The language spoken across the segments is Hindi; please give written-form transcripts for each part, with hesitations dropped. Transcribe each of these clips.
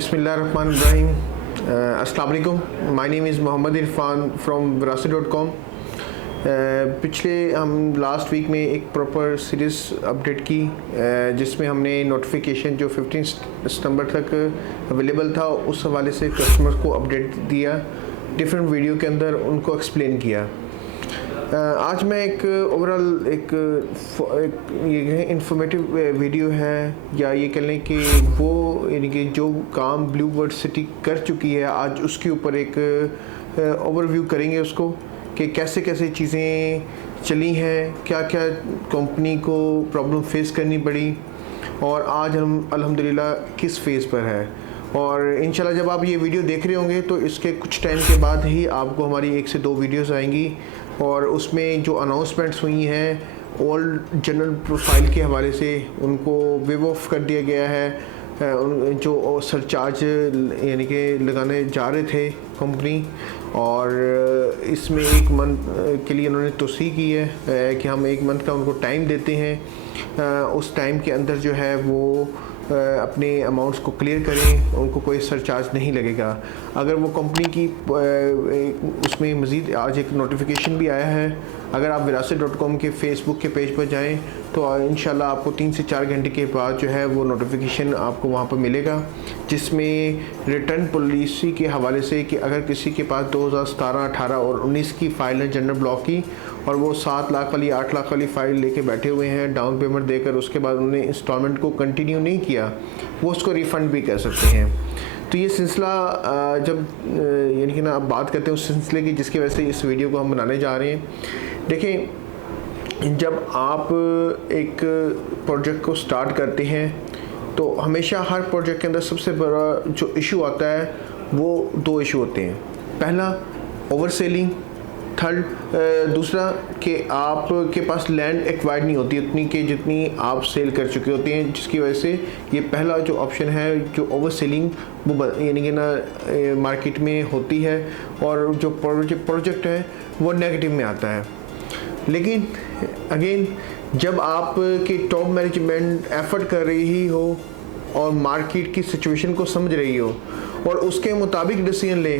Bismillahirrahmanirrahim. अस्सलाम वालेकुम. My name is Mohammad Irfan from विरासत.com. पिछले हम लास्ट वीक में एक प्रॉपर सीरीज़ अपडेट की जिसमें हमने नोटिफिकेशन जो 15 सितंबर तक अवेलेबल था उस हवाले से कस्टमर को अपडेट दिया, डिफरेंट वीडियो के अंदर उनको एक्सप्लेन किया. आज मैं एक ओवरऑल एक ये इंफॉर्मेटिव वीडियो है, या ये कह लें कि वो यानी कि जो काम ब्लू बर्ड सिटी कर चुकी है आज उसके ऊपर एक ओवरव्यू करेंगे उसको कि कैसे कैसे चीज़ें चली हैं, क्या क्या कंपनी को प्रॉब्लम फेस करनी पड़ी और आज हम अल्हम्दुलिल्लाह किस फेज़ पर है. और इंशाल्लाह जब आप ये वीडियो देख रहे होंगे तो इसके कुछ टाइम के बाद ही आपको हमारी 1 से 2 वीडियोस आएंगी और उसमें जो अनाउंसमेंट्स हुई हैं ओल्ड जनरल प्रोफाइल के हवाले से उनको वेव ऑफ कर दिया गया है. जो सरचार्ज यानी कि लगाने जा रहे थे कंपनी, और इसमें 1 मंथ के लिए उन्होंने तोसी की है कि हम 1 मंथ का उनको टाइम देते हैं. उस टाइम के अंदर जो है वो अपने अमाउंट्स को क्लियर करें, उनको कोई सरचार्ज नहीं लगेगा. अगर वो कंपनी की उसमें मज़ीद आज एक नोटिफिकेशन भी आया है. अगर आप विरासत.com के फेसबुक के पेज पर जाएं तो इंशाल्लाह आपको 3 से 4 घंटे के बाद जो है वो नोटिफिकेशन आपको वहाँ पर मिलेगा, जिसमें रिटर्न पॉलिसी के हवाले से कि अगर किसी के पास 2017, 18 और 19 की फ़ाइल है जनरल ब्लॉक की और वो 7 लाख वाली 8 लाख वाली फ़ाइल लेके बैठे हुए हैं डाउन पेमेंट देकर, उसके बाद उन्होंने इंस्टॉलमेंट को कंटिन्यू नहीं किया, वो उसको रिफ़ंड भी कर सकते हैं. तो ये सिलसिला जब यानी कि ना आप बात करते हैं उस सिलसिले की जिसकी वजह से इस वीडियो को हम बनाने जा रहे हैं. देखें, जब आप एक प्रोजेक्ट को स्टार्ट करते हैं तो हमेशा हर प्रोजेक्ट के अंदर सबसे बड़ा जो इशू आता है वो 2 इशू होते हैं. पहला ओवर सेलिंग, दूसरा कि आपके पास लैंड एक्वायर्ड नहीं होती उतनी कि जितनी आप सेल कर चुके होते हैं, जिसकी वजह से ये पहला जो ऑप्शन है जो ओवर सेलिंग वो यानी कि ना मार्केट में होती है और जो प्रोजेक्ट है वो नेगेटिव में आता है. लेकिन अगेन जब आप की टॉप मैनेजमेंट एफर्ट कर रही हो और मार्केट की सिचुएशन को समझ रही हो और उसके मुताबिक डिसीजन ले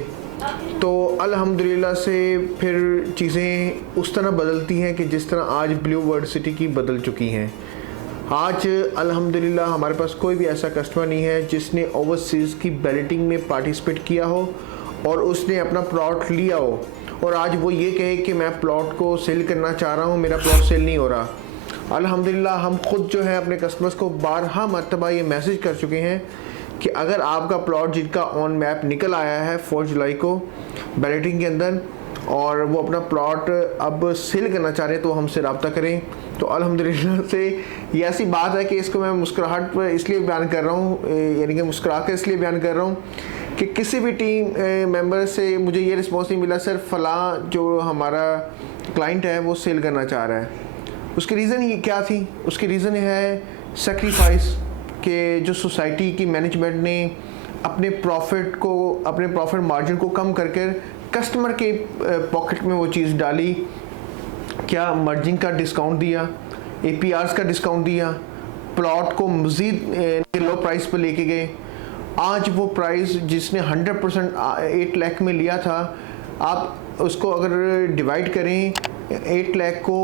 तो अल्हम्दुलिल्लाह से फिर चीज़ें उस तरह बदलती हैं कि जिस तरह आज ब्लू बर्ड सिटी की बदल चुकी हैं. आज अल्हम्दुलिल्लाह हमारे पास कोई भी ऐसा कस्टमर नहीं है जिसने ओवरसीज़ की बैलेटिंग में पार्टिसिपेट किया हो और उसने अपना प्लॉट लिया हो और आज वो ये कहे कि मैं प्लॉट को सेल करना चाह रहा हूँ, मेरा प्लॉट सेल नहीं हो रहा. अल्हम्दुलिल्लाह हम खुद जो है अपने कस्टमर्स को बारहा मरतबा ये मैसेज कर चुके हैं कि अगर आपका प्लॉट जिनका ऑन मैप निकल आया है 4 जुलाई को बैलेटिंग के अंदर और वो अपना प्लॉट अब सेल करना चाह रहे हैं तो हमसे रब्ता करें. तो अल्हम्दुलिल्लाह से ये ऐसी बात है कि इसको मैं मुस्कुराहट पर इसलिए बयान कर रहा हूँ, यानी कि मुस्कुरा कर इसलिए बयान कर रहा हूँ कि किसी भी टीम मेंबर से मुझे ये रिस्पॉन्स नहीं मिला सर फलां जो हमारा क्लाइंट है वो सेल करना चाह रहा है. उसकी रीज़न ही क्या थी? उसकी रीज़न है सेक्रीफाइस कि जो सोसाइटी की मैनेजमेंट ने अपने प्रॉफिट मार्जिन को कम करके कस्टमर के पॉकेट में वो चीज़ डाली. क्या मार्जिन का डिस्काउंट दिया, APRs का डिस्काउंट दिया, प्लॉट को मज़ीद लो प्राइस पर लेके गए. आज वो प्राइस जिसने 100% 8 लाख में लिया था, आप उसको अगर डिवाइड करें 8 लाख को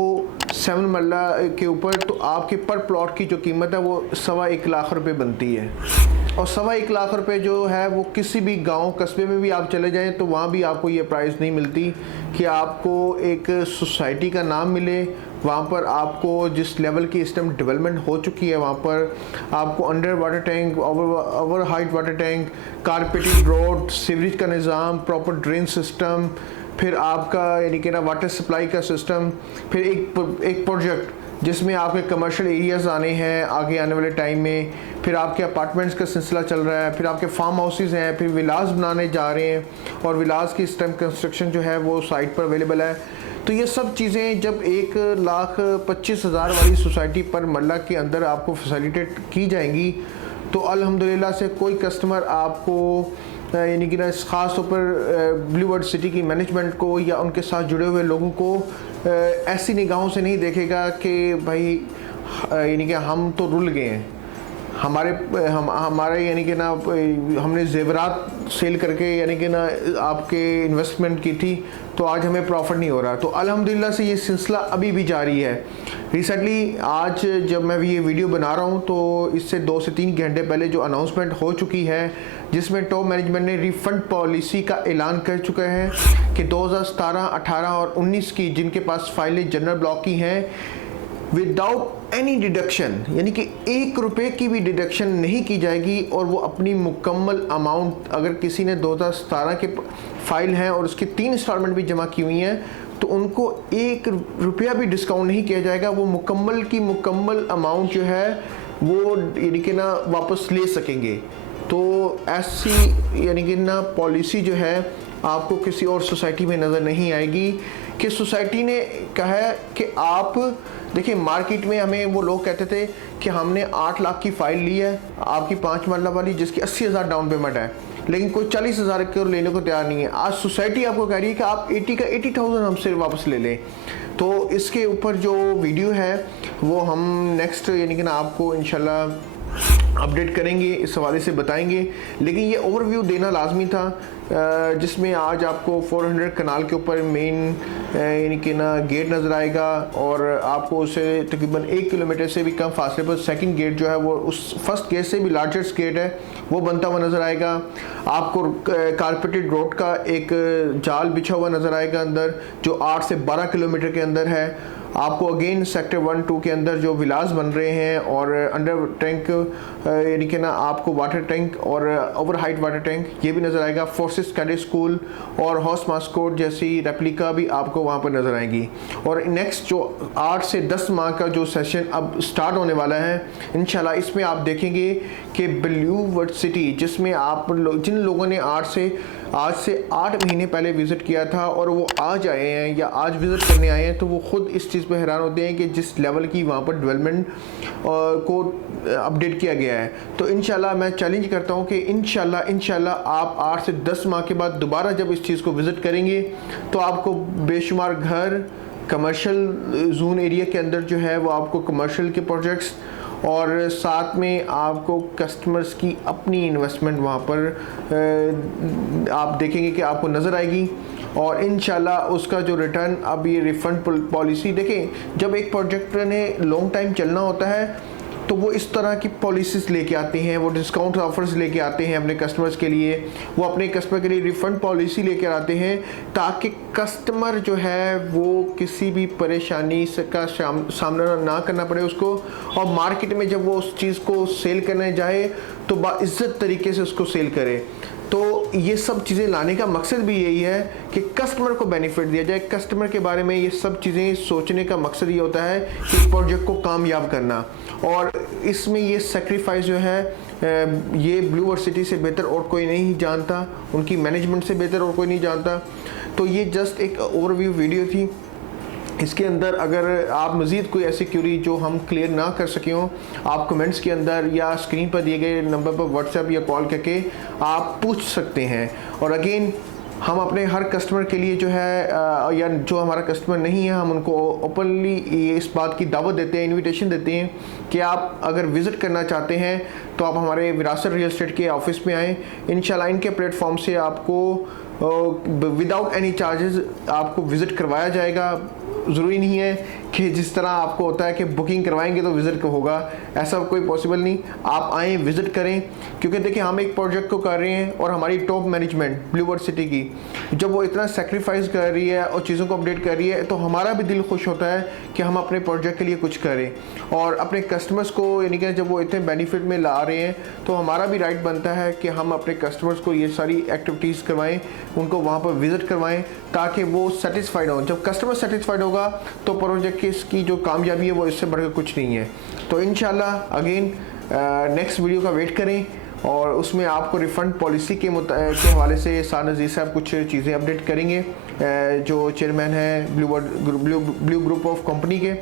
7 मरला के ऊपर तो आपके पर प्लॉट की जो कीमत है वो 1.25 लाख रुपए बनती है. और 1.25 लाख रुपए जो है वो किसी भी गांव कस्बे में भी आप चले जाएं तो वहाँ भी आपको ये प्राइस नहीं मिलती कि आपको एक सोसाइटी का नाम मिले. वहाँ पर आपको जिस लेवल की इस टाइम डेवलपमेंट हो चुकी है वहाँ पर आपको under water tank, over height water tank, carpeted road, sewerage का निज़ाम, प्रॉपर ड्रेन सिस्टम, फिर आपका यानी कि ना वाटर सप्लाई का सिस्टम, फिर एक प्रोजेक्ट जिसमें आपके कमर्शियल एरियाज़ आने हैं आगे आने वाले टाइम में, फिर आपके अपार्टमेंट्स का सिलसिला चल रहा है, फिर आपके फार्म हाउसेज़ हैं, फिर विलास बनाने जा रहे हैं और विलास की इस टाइम कंस्ट्रक्शन जो है वो साइट पर अवेलेबल है. तो ये सब चीज़ें जब 1,25,000 वाली सोसाइटी पर मरला के अंदर आपको फैसिलिटेट की जाएंगी तो अल्हम्दुलिल्लाह से कोई कस्टमर आपको यानी कि ना ख़ास तौर पर ब्लू बर्ड सिटी की मैनेजमेंट को या उनके साथ जुड़े हुए लोगों को ऐसी निगाहों से नहीं देखेगा कि भाई यानी कि हम तो रुल गए हैं. हमारे यानी कि ना हमने जेवरात सेल करके यानी कि ना आपके इन्वेस्टमेंट की थी, तो आज हमें प्रॉफिट नहीं हो रहा। तो अल्हम्दुलिल्लाह से ये सिलसिला अभी भी जारी है। रिसेंटली आज जब मैं ये वीडियो बना रहा हूँ तो इससे 2 से 3 घंटे पहले जो अनाउंसमेंट हो चुकी है, जिसमें टॉप मैनेजमेंट ने रिफंड पॉलिसी का ऐलान कर चुका है कि 2017, 18 और 19 की जिनके पास फाइलें जनरल ब्लॉक की हैं, विदाउट एनी डिडक्शन, यानी कि 1 रुपये की भी डिडक्शन नहीं की जाएगी और वो अपनी मुकम्मल अमाउंट, अगर किसी ने 2017 के फाइल हैं और उसकी 3 इंस्टॉलमेंट भी जमा की हुई हैं, तो उनको 1 रुपया भी डिस्काउंट नहीं किया जाएगा। वो मुकम्मल की मुकम्मल अमाउंट जो है वो यानी कि ना वापस ले सकेंगे। तो ऐसी यानी कि ना पॉलिसी जो है आपको किसी और सोसाइटी में नज़र नहीं आएगी कि सोसाइटी ने कहा है कि आप देखिए, मार्केट में हमें वो लोग कहते थे कि हमने 8 लाख की फ़ाइल ली है आपकी 5 मरला वाली, जिसकी 80,000 डाउन पेमेंट है, लेकिन कोई 40,000 को लेने को तैयार नहीं है। आज सोसाइटी आपको कह रही है कि आप 80,000 हमसे वापस ले लें। तो इसके ऊपर जो वीडियो है वो हम नेक्स्ट यानी कि ना आपको इंशाल्लाह अपडेट करेंगे, इस हवाले से बताएंगे। लेकिन ये ओवरव्यू देना लाजमी था, जिसमें आज आपको 400 कनाल के ऊपर मेन यानी कि ना गेट नज़र आएगा और आपको उसे तकरीबन 1 किलोमीटर से भी कम फासले पर सेकंड गेट जो है वो उस फर्स्ट गेट से भी लार्जेस्ट गेट है वो बनता हुआ नज़र आएगा। आपको कारपेटेड रोड का एक जाल बिछा हुआ नज़र आएगा अंदर, जो 8 से 12 किलोमीटर के अंदर है। आपको अगेन सेक्टर 1, 2 के अंदर जो विलास बन रहे हैं और अंडर टैंक यानी कि ना आपको वाटर टैंक और ओवर हाइट वाटर टैंक ये भी नज़र आएगा। फोर्सेस कैडेट स्कूल और हॉर्स मास्कोट जैसी रेप्लिका भी आपको वहाँ पर नज़र आएगी। और नेक्स्ट जो 8 से 10 माह का जो सेशन अब स्टार्ट होने वाला है इंशाल्लाह, इसमें आप देखेंगे कि ब्लू वर्ड सिटी, जिसमें आप जिन लोगों ने आज से 8 महीने पहले विज़िट किया था और वो आज आए हैं या आज विज़िट करने आए हैं, तो वो ख़ुद इस चीज़ पे हैरान होते हैं कि जिस लेवल की वहाँ पर डेवलपमेंट को अपडेट किया गया है। तो इंशाल्लाह मैं चैलेंज करता हूँ कि इंशाल्लाह आप 8 से 10 माह के बाद दोबारा जब इस चीज़ को विज़िट करेंगे तो आपको बेशुमार घर कमर्शियल जोन एरिया के अंदर जो है वो आपको कमर्शियल के प्रोजेक्ट्स और साथ में आपको कस्टमर्स की अपनी इन्वेस्टमेंट वहाँ पर आप देखेंगे कि आपको नज़र आएगी। और इंशाल्लाह उसका जो रिटर्न, अब ये रिफ़ंड पॉलिसी देखें, जब एक प्रोजेक्ट ने लॉन्ग टाइम चलना होता है तो वो इस तरह की पॉलिसीज़ लेके आते हैं, वो डिस्काउंट ऑफर्स लेके आते हैं अपने कस्टमर्स के लिए, वो अपने कस्टमर के लिए रिफ़ंड पॉलिसी लेकर आते हैं ताकि कस्टमर जो है वो किसी भी परेशानी का सामना ना करना पड़े उसको, और मार्केट में जब वो उस चीज़ को सेल करने जाए तो बाइज़्ज़त तरीके से उसको सेल करे। तो ये सब चीज़ें लाने का मकसद भी यही है कि कस्टमर को बेनिफिट दिया जाए। कस्टमर के बारे में ये सब चीज़ें सोचने का मकसद ये होता है कि प्रोजेक्ट को कामयाब करना, और इसमें ये सेक्रीफाइस जो है ये ब्लू वर्ड सिटी से बेहतर और कोई नहीं जानता, उनकी मैनेजमेंट से बेहतर और कोई नहीं जानता। तो ये जस्ट एक ओवरव्यू वीडियो थी। इसके अंदर अगर आप मज़ीद कोई ऐसी क्यूरी जो हम क्लियर ना कर सके हों, आप कमेंट्स के अंदर या स्क्रीन पर दिए गए नंबर पर व्हाट्सएप या कॉल करके आप पूछ सकते हैं। और अगेन हम अपने हर कस्टमर के लिए जो है या जो हमारा कस्टमर नहीं है, हम उनको ओपनली इस बात की दावत देते हैं, इनविटेशन देते हैं कि आप अगर विज़िट करना चाहते हैं तो आप हमारे विरासत रियल एस्टेट के ऑफिस में आएँ। इंशाल्लाह इनके प्लेटफॉर्म से आपको विदाउट एनी चार्जेस आपको विज़िट करवाया जाएगा। ज़रूरी नहीं है कि जिस तरह आपको होता है कि बुकिंग करवाएंगे तो विज़िट होगा, ऐसा कोई पॉसिबल नहीं। आप आएँ, विज़िट करें, क्योंकि देखिए हम एक प्रोजेक्ट को कर रहे हैं और हमारी top management Blue World City की जब वो इतना सेक्रीफाइस कर रही है और चीज़ों को अपडेट कर रही है, तो हमारा भी दिल खुश होता है कि हम अपने प्रोजेक्ट के लिए कुछ करें और अपने कस्टमर्स को, यानी कि जब वो इतने बेनिफिट में ला रहे हैं तो हमारा भी राइट बनता है कि हम अपने कस्टमर्स को ये सारी एक्टिविटीज़ करवाएँ, उनको वहाँ पर विज़िट करवाएँ ताकि वो सेटिस्फाइड हों। जब कस्टमर सेटिस्फाइड होगा तो प्रोजेक्ट की जो कामयाबी है वो इससे बढ़कर कुछ नहीं है। तो इंशाल्लाह अगेन नेक्स्ट वीडियो का वेट करें और उसमें आपको रिफ़ंड पॉलिसी के हवाले से सार नज़ीर साहब कुछ चीज़ें अपडेट करेंगे, जो चेयरमैन हैं ब्लू ग्रुप ऑफ कंपनी के।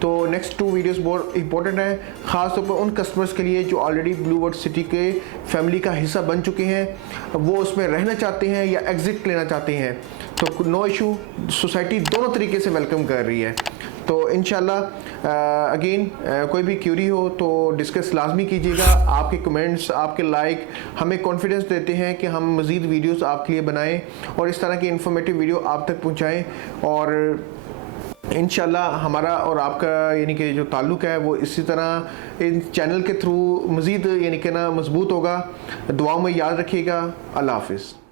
तो नेक्स्ट 2 वीडियोस बहुत इंपॉर्टेंट हैं, ख़ास तौर पर उन कस्टमर्स के लिए जो ऑलरेडी ब्लू वर्ड सिटी के फैमिली का हिस्सा बन चुके हैं, वो उसमें रहना चाहते हैं या एग्ज़िट लेना चाहते हैं। तो नो इशू, सोसाइटी दोनों तरीके से वेलकम कर रही है। तो इंशाल्लाह अगेन कोई भी क्यूरी हो तो डिस्कस लाजमी कीजिएगा। आपके कमेंट्स, आपके लाइक हमें कॉन्फिडेंस देते हैं कि हम मज़ीद वीडियोस आपके लिए बनाएं और इस तरह की इंफॉर्मेटिव वीडियो आप तक पहुंचाएं। और इंशाल्लाह हमारा और आपका यानी कि जो ताल्लुक़ है वो इसी तरह इन चैनल के थ्रू मज़ीद यानी कि ना मजबूत होगा। दुआओं में याद रखिएगा। अल्लाह हाफिज़।